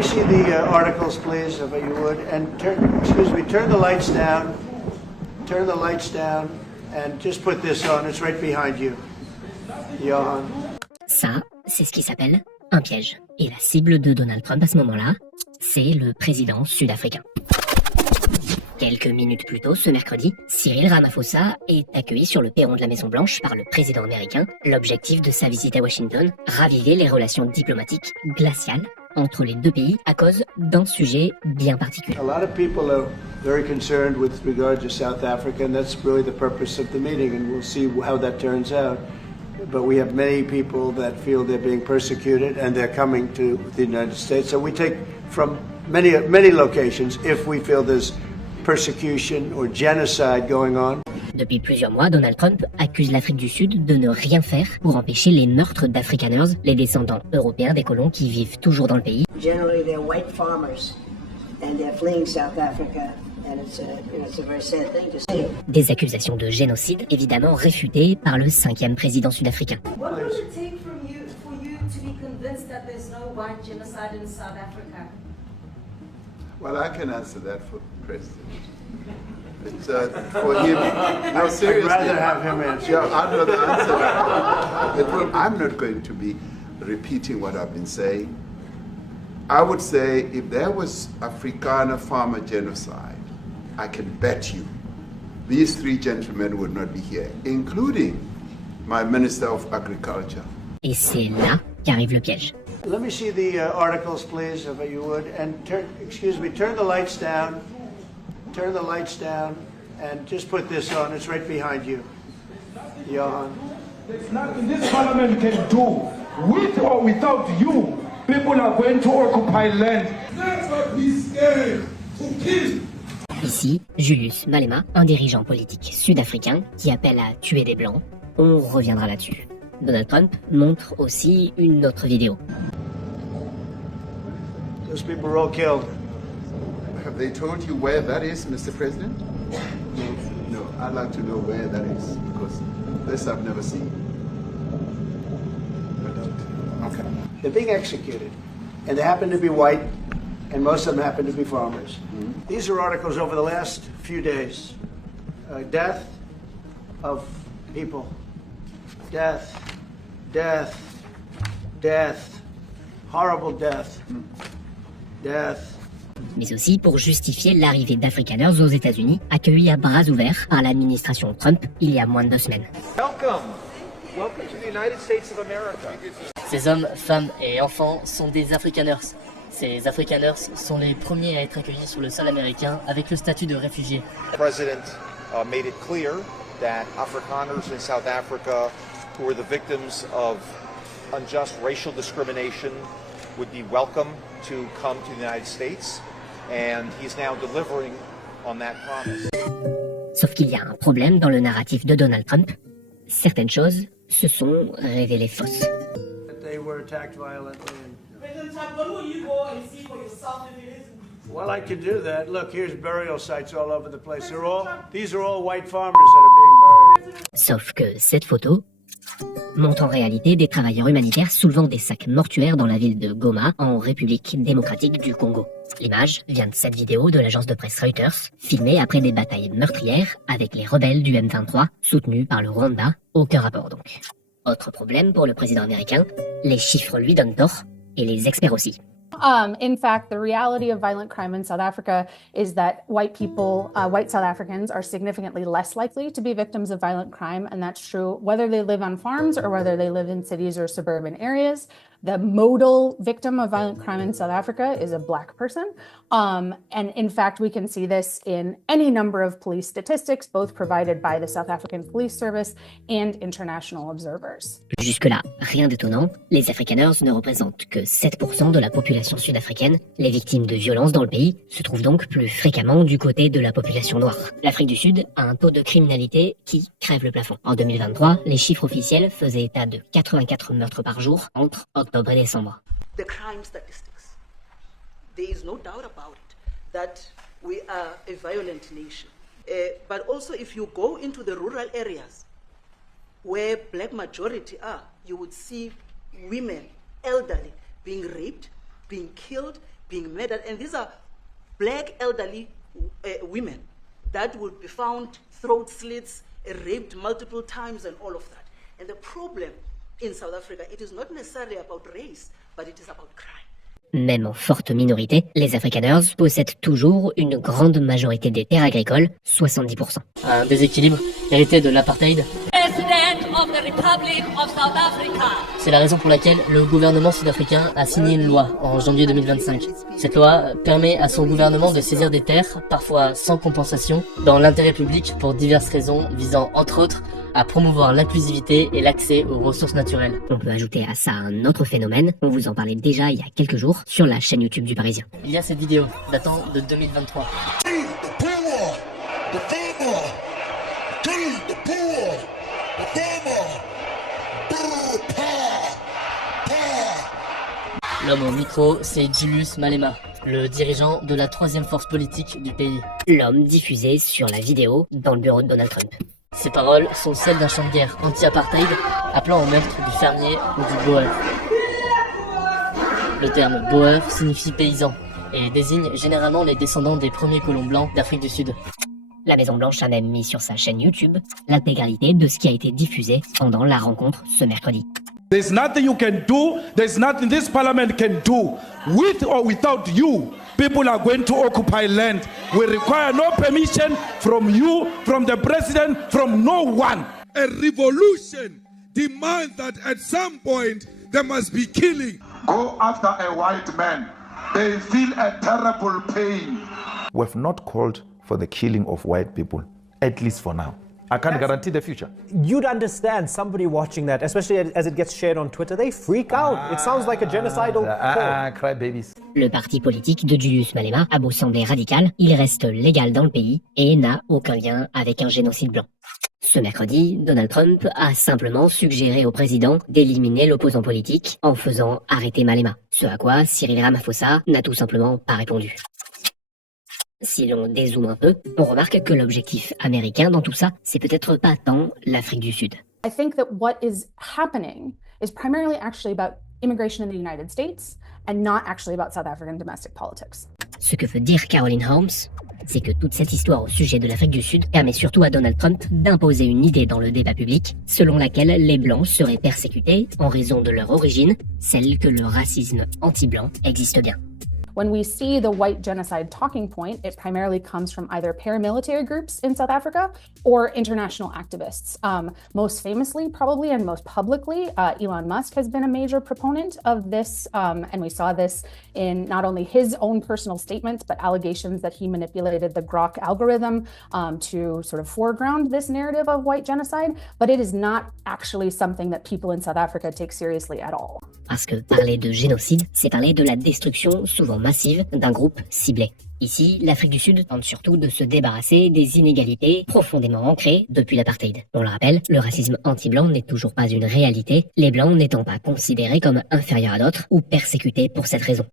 me see the articles, please, if you would, and turn the lights down. Turn the lights down, and just put this on. It's right behind you, Johan. Ça, c'est ce qui s'appelle un piège. Et la cible de Donald Trump à ce moment-là, c'est le président sud-africain. Quelques minutes plus tôt, ce mercredi, Cyril Ramaphosa est accueilli sur le perron de la Maison-Blanche par le président américain. L'objectif de sa visite à Washington, raviver les relations diplomatiques glaciales entre les deux pays à cause d'un sujet bien particulier. A lot of people are very concerned with regard to South Africa, and that's really the purpose of the meeting, and we'll see how that turns out. But we have many people that feel they're being persecuted, and they're coming to the United States. So we take from many locations if we feel there's persecution or genocide going on. Depuis plusieurs mois, Donald Trump accuse l'Afrique du Sud de ne rien faire pour empêcher les meurtres d'Afrikaners, les descendants européens des colons qui vivent toujours dans le pays. Generally, they're white farmers, and they're fleeing South Africa, and it's a very sad thing to say. Des accusations de génocide, évidemment réfutées par le 5e président sud-africain. What would it take for you to be convinced that there's no white genocide in South Africa? Well, I can answer that for the president. It's for him. No, seriously. I'd rather have him answer. Yeah, I'd rather answer that. I'm not going to be repeating what I've been saying. I would say if there was Afrikaner farmer genocide, I can bet you these three gentlemen would not be here, including my Minister of Agriculture. Et c'est là qu'arrive le piège. Let me see the articles, please, if you would, and turn the lights down. Turn the lights down, and just put this on. It's right behind you, Johan. There's nothing this parliament can do, with or without you. People are going to occupy land. Never be scared to kill. Ici, Julius Malema, un dirigeant politique sud-africain qui appelle à tuer des Blancs. On reviendra là-dessus. Donald Trump montre aussi une autre vidéo. Those people were all killed. Have they told you where that is, Mr. President? No. I'd like to know where that is, because this I've never seen. Okay. They're being executed, and they happen to be white, and most of them happen to be farmers. Mm-hmm. These are articles over the last few days. Death of people. Death. Horrible death. Death. Mais aussi pour justifier l'arrivée d'Afrikaners aux États-Unis, accueillis à bras ouverts par l'administration Trump il y a moins de 2 semaines. Welcome to the United States of America. Ces hommes, femmes et enfants sont des Afrikaners. Ces Afrikaners sont les premiers à être accueillis sur le sol américain avec le statut de réfugiés. The president made it clear that Afrikaners in South Africa who were the victims of unjust racial discrimination would be welcome to come to the United States, and he's now delivering on that promise. Sauf qu'il y a un problème dans le narratif de Donald Trump. Certaines choses se sont révélées fausses. They were attacked violently. President Trump, when will you go and see for yourself if it is? Well, I can do that. Look, here's burial sites all over the place. These are all white farmers that are being buried. Sauf que cette photo montre en réalité des travailleurs humanitaires soulevant des sacs mortuaires dans la ville de Goma, en République démocratique du Congo. L'image vient de cette vidéo de l'agence de presse Reuters, filmée après des batailles meurtrières avec les rebelles du M23, soutenus par le Rwanda. Aucun rapport donc. Autre problème pour le président américain, les chiffres lui donnent tort, et les experts aussi. In fact, the reality of violent crime in South Africa is that white South Africans are significantly less likely to be victims of violent crime, and that's true whether they live on farms or whether they live in cities or suburban areas. The modal victim of violent crime in South Africa is a Black person. And in fact, we can see this in any number of police statistics, both provided by the South African Police Service and international observers. Jusque-là, rien d'étonnant, les Afrikaners ne représentent que 7% de la population sud-africaine. Les victimes de violences dans le pays se trouvent donc plus fréquemment du côté de la population noire. L'Afrique du Sud a un taux de criminalité qui crève le plafond. En 2023, les chiffres officiels faisaient état de 84 meurtres par jour entre octobre et décembre. The crime statistics. There is no doubt about it that we are a violent nation. But also if you go into the rural areas where Black majority are, you would see women, elderly, being raped, being killed, being murdered, and these are black elderly women that would be found throat slits, raped multiple times, and all of that. And the problem in South Africa, it is not necessarily about race, but it is about crime. Même en forte minorité, les Afrikaners possèdent toujours une grande majorité des terres agricoles, 70%. Un déséquilibre hérité de l'apartheid. C'est la raison pour laquelle le gouvernement sud-africain a signé une loi en janvier 2025. Cette loi permet à son gouvernement de saisir des terres, parfois sans compensation, dans l'intérêt public pour diverses raisons visant entre autres à promouvoir l'inclusivité et l'accès aux ressources naturelles. On peut ajouter à ça un autre phénomène, on vous en parlait déjà il y a quelques jours sur la chaîne YouTube du Parisien. Il y a cette vidéo datant de 2023. L'homme au micro, c'est Julius Malema, le dirigeant de la troisième force politique du pays. L'homme diffusé sur la vidéo dans le bureau de Donald Trump. Ses paroles sont celles d'un chant de guerre anti-apartheid appelant au meurtre du fermier ou du boer. Le terme boer signifie paysan et désigne généralement les descendants des premiers colons blancs d'Afrique du Sud. La Maison-Blanche a même mis sur sa chaîne YouTube l'intégralité de ce qui a été diffusé pendant la rencontre ce mercredi. There's nothing you can do, there's nothing this parliament can do. With or without you, people are going to occupy land. We require no permission from you, from the president, from no one. A revolution demands that at some point there must be killing. Go after a white man. They feel a terrible pain. We have not called for the killing of white people, at least for now. I can't guarantee the future. You'd understand somebody watching that, especially as it gets shared on Twitter, they freak out. It sounds like a genocidal call. Cry babies. Le parti politique de Julius Malema a beau sembler radical, il reste légal dans le pays et n'a aucun lien avec un génocide blanc. Ce mercredi, Donald Trump a simplement suggéré au président d'éliminer l'opposant politique en faisant arrêter Malema, ce à quoi Cyril Ramaphosa n'a tout simplement pas répondu. Si l'on dézoome un peu, on remarque que l'objectif américain dans tout ça, c'est peut-être pas tant l'Afrique du Sud. I think that what is happening is primarily actually about immigration in the United States and not actually about South African domestic politics. Ce que veut dire Caroline Holmes, c'est que toute cette histoire au sujet de l'Afrique du Sud permet surtout à Donald Trump d'imposer une idée dans le débat public selon laquelle les Blancs seraient persécutés en raison de leur origine, celle que le racisme anti-blanc existe bien. When we see the white genocide talking point, it primarily comes from either paramilitary groups in South Africa or international activists. Most famously, probably, and most publicly, Elon Musk has been a major proponent of this, and we saw this in not only his own personal statements, but allegations that he manipulated the Grok algorithm to sort of foreground this narrative of white genocide, but it is not actually something that people in South Africa take seriously at all. Parce que parler de génocide, c'est parler de la destruction souvent massive d'un groupe ciblé. Ici, l'Afrique du Sud tente surtout de se débarrasser des inégalités profondément ancrées depuis l'apartheid. On le rappelle, le racisme anti-blanc n'est toujours pas une réalité, les blancs n'étant pas considérés comme inférieurs à d'autres ou persécutés pour cette raison.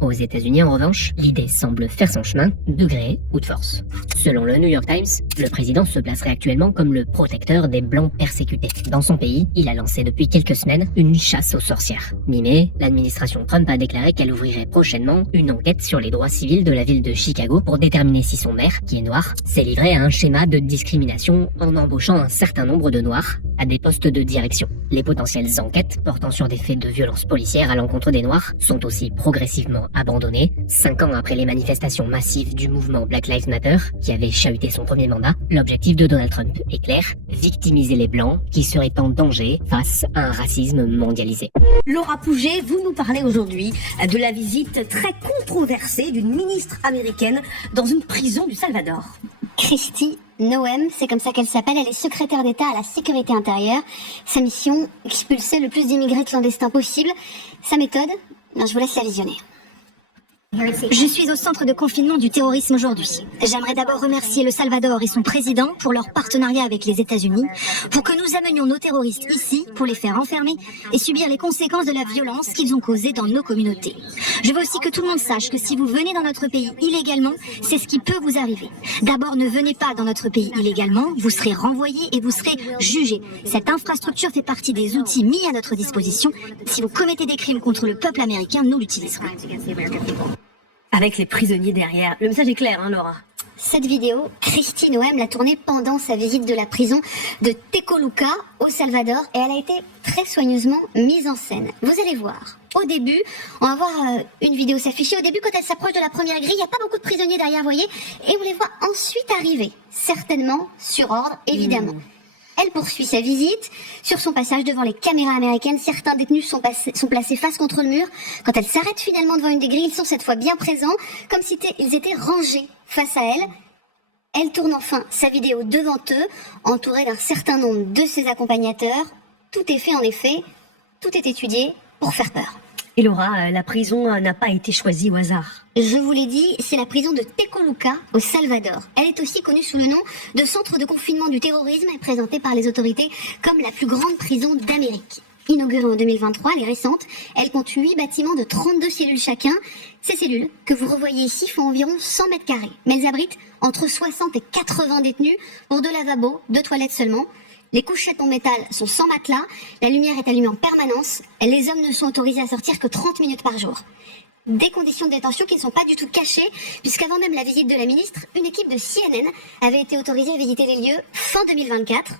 Aux États-Unis, en revanche, l'idée semble faire son chemin, de gré ou de force. Selon le New York Times, le président se placerait actuellement comme le protecteur des Blancs persécutés. Dans son pays, il a lancé depuis quelques semaines une chasse aux sorcières. Mi-mai, l'administration Trump a déclaré qu'elle ouvrirait prochainement une enquête sur les droits civils de la ville de Chicago pour déterminer si son maire, qui est noir, s'est livré à un schéma de discrimination en embauchant un certain nombre de noirs à des postes de direction. Les potentielles enquêtes portant sur des faits de violence policière à l'encontre des noirs sont aussi progressivement abandonné. 5 ans après les manifestations massives du mouvement Black Lives Matter, qui avait chahuté son premier mandat, l'objectif de Donald Trump est clair, victimiser les Blancs qui seraient en danger face à un racisme mondialisé. Laura Pouget, vous nous parlez aujourd'hui de la visite très controversée d'une ministre américaine dans une prison du Salvador. Kristi Noem, c'est comme ça qu'elle s'appelle, elle est secrétaire d'État à la sécurité intérieure. Sa mission, expulser le plus d'immigrés clandestins possible. Sa méthode, je vous laisse la visionner. Je suis au centre de confinement du terrorisme aujourd'hui. J'aimerais d'abord remercier le Salvador et son président pour leur partenariat avec les États-Unis, pour que nous amenions nos terroristes ici, pour les faire enfermer et subir les conséquences de la violence qu'ils ont causée dans nos communautés. Je veux aussi que tout le monde sache que si vous venez dans notre pays illégalement, c'est ce qui peut vous arriver. D'abord, ne venez pas dans notre pays illégalement, vous serez renvoyés et vous serez jugés. Cette infrastructure fait partie des outils mis à notre disposition. Si vous commettez des crimes contre le peuple américain, nous l'utiliserons. Avec les prisonniers derrière. Le message est clair, hein, Laura? Cette vidéo, Kristi Noem l'a tournée pendant sa visite de la prison de Tecoluca au Salvador et elle a été très soigneusement mise en scène. Vous allez voir. Au début, on va voir une vidéo s'afficher. Au début, quand elle s'approche de la première grille, il n'y a pas beaucoup de prisonniers derrière, vous voyez, et on les voit ensuite arriver. Certainement sur ordre, évidemment. Elle poursuit sa visite. Sur son passage devant les caméras américaines, certains détenus sont placés face contre le mur. Quand elle s'arrête finalement devant une des grilles, ils sont cette fois bien présents, comme si ils étaient rangés face à elle. Elle tourne enfin sa vidéo devant eux, entourée d'un certain nombre de ses accompagnateurs. Tout est fait en effet, tout est étudié pour faire peur. Et Laura, la prison n'a pas été choisie au hasard. Je vous l'ai dit, c'est la prison de Tecoluca au Salvador. Elle est aussi connue sous le nom de centre de confinement du terrorisme et présentée par les autorités comme la plus grande prison d'Amérique. Inaugurée en 2023, elle est récente. Elle compte 8 bâtiments de 32 cellules chacun. Ces cellules, que vous revoyez ici, font environ 100 mètres carrés. Mais elles abritent entre 60 et 80 détenus pour 2 lavabos, 2 toilettes seulement. Les couchettes en métal sont sans matelas, la lumière est allumée en permanence, les hommes ne sont autorisés à sortir que 30 minutes par jour. Des conditions de détention qui ne sont pas du tout cachées, puisqu'avant même la visite de la ministre, une équipe de CNN avait été autorisée à visiter les lieux fin 2024.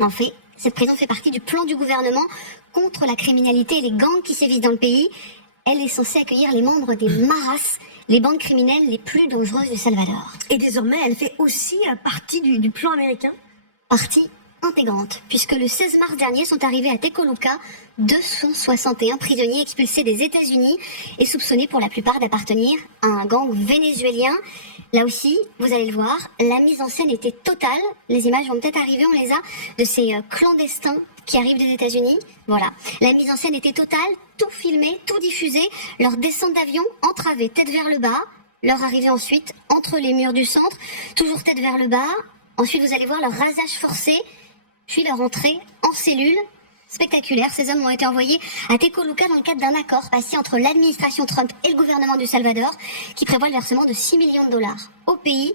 En fait, cette prison fait partie du plan du gouvernement contre la criminalité et les gangs qui sévissent dans le pays. Elle est censée accueillir les membres des Maras, les bandes criminelles les plus dangereuses du Salvador. Et désormais, elle fait aussi partie du plan américain? Partie intégrante, puisque le 16 mars dernier sont arrivés à Tecoluca 261 prisonniers expulsés des États-Unis et soupçonnés pour la plupart d'appartenir à un gang vénézuélien. Là aussi, vous allez le voir, la mise en scène était totale. Les images vont peut-être arriver, on les a, de ces clandestins qui arrivent des États-Unis. Voilà, la mise en scène était totale, tout filmé, tout diffusé, leur descente d'avion entravée, tête vers le bas, leur arrivée ensuite entre les murs du centre, toujours tête vers le bas. Ensuite, vous allez voir leur rasage forcé, puis leur entrée en cellule. Spectaculaire, ces hommes ont été envoyés à Tecoluca dans le cadre d'un accord passé entre l'administration Trump et le gouvernement du Salvador qui prévoit le versement de 6 millions de dollars au pays.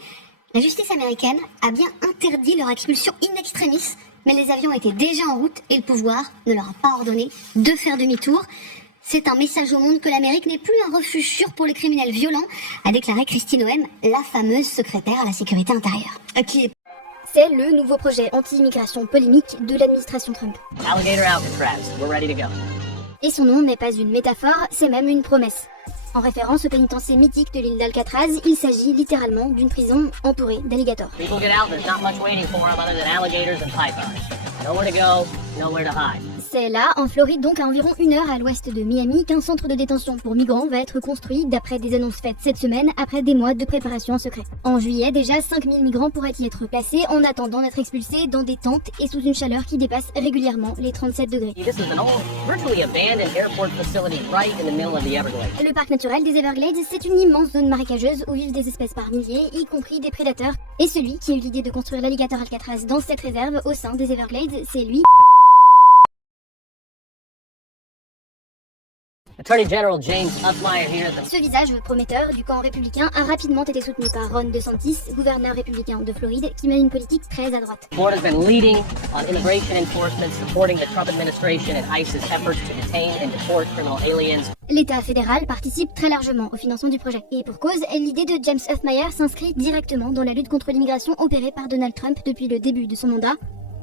La justice américaine a bien interdit leur expulsion in extremis, mais les avions étaient déjà en route et le pouvoir ne leur a pas ordonné de faire demi-tour. C'est un message au monde que l'Amérique n'est plus un refuge sûr pour les criminels violents, a déclaré Kristi Noem, la fameuse secrétaire à la sécurité intérieure. C'est le nouveau projet anti-immigration polémique de l'administration Trump. Alligator Alcatraz, we're ready to go. Et son nom n'est pas une métaphore, c'est même une promesse. En référence au pénitencier mythique de l'île d'Alcatraz, il s'agit littéralement d'une prison entourée d'alligators. People get out, there's not much waiting for them other than alligators and pythons. Nowhere to go, nowhere to hide. C'est là, en Floride, donc à environ 1 heure à l'ouest de Miami, qu'un centre de détention pour migrants va être construit d'après des annonces faites cette semaine, après des mois de préparation en secret. En juillet, déjà, 5000 migrants pourraient y être placés en attendant d'être expulsés dans des tentes et sous une chaleur qui dépasse régulièrement les 37 degrés. This is an old, virtually abandoned airport facility right in the middle of the Everglades. Le parc naturel des Everglades, c'est une immense zone marécageuse où vivent des espèces par milliers, y compris des prédateurs. Et celui qui a eu l'idée de construire l'alligator Alcatraz dans cette réserve au sein des Everglades, c'est lui. Attorney General James Huffmeyer here. Ce visage prometteur du camp républicain a rapidement été soutenu par Ron DeSantis, gouverneur républicain de Floride, qui mène une politique très à droite. The board has been leading on immigration enforcement, supporting the Trump administration and ICE's efforts to detain and deport criminal aliens. L'État fédéral participe très largement au financement du projet. Et pour cause, l'idée de James Huffmeyer s'inscrit directement dans la lutte contre l'immigration opérée par Donald Trump depuis le début de son mandat.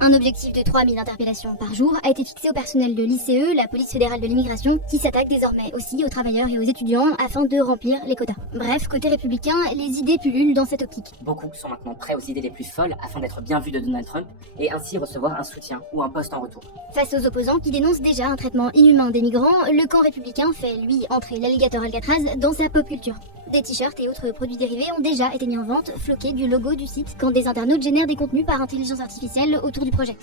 Un objectif de 3000 interpellations par jour a été fixé au personnel de l'ICE, la police fédérale de l'immigration, qui s'attaque désormais aussi aux travailleurs et aux étudiants afin de remplir les quotas. Bref, côté républicain, les idées pullulent dans cette optique. Beaucoup sont maintenant prêts aux idées les plus folles afin d'être bien vus de Donald Trump et ainsi recevoir un soutien ou un poste en retour. Face aux opposants qui dénoncent déjà un traitement inhumain des migrants, le camp républicain fait, lui, entrer l'alligator Alcatraz dans sa pop culture. Des t-shirts et autres produits dérivés ont déjà été mis en vente, floqués du logo du site, quand des internautes génèrent des contenus par intelligence artificielle autour du projet.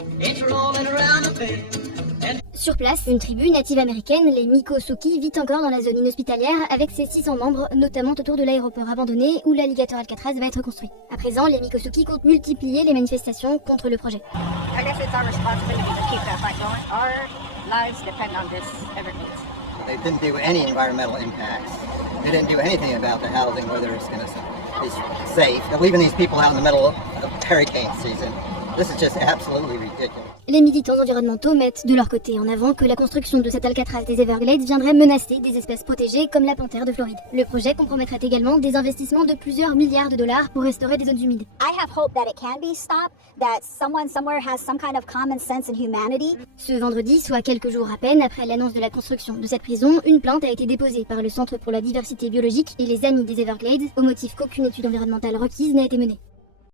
Sur place, une tribu native américaine, les Miccosukee, vit encore dans la zone inhospitalière avec ses 600 membres, notamment autour de l'aéroport abandonné où l'alligator Alcatraz va être construit. À présent, les Miccosukee comptent multiplier les manifestations contre le projet. I guess it's our responsibility to keep that fight going. Our lives depend on this Everglades. They didn't do any environmental impacts. They didn't do anything about the housing, whether it's going to be safe. They're leaving these people out in the middle of hurricane season. This is just absolutely ridiculous. Les militants environnementaux mettent de leur côté en avant que la construction de cet Alcatraz des Everglades viendrait menacer des espèces protégées comme la panthère de Floride. Le projet compromettrait également des investissements de plusieurs milliards de dollars pour restaurer des zones humides. I have hope that it can be stopped, that someone somewhere has some kind of common sense and humanity. Ce vendredi, soit quelques jours à peine après l'annonce de la construction de cette prison, une plainte a été déposée par le Centre pour la diversité biologique et les Amis des Everglades au motif qu'aucune étude environnementale requise n'a été menée.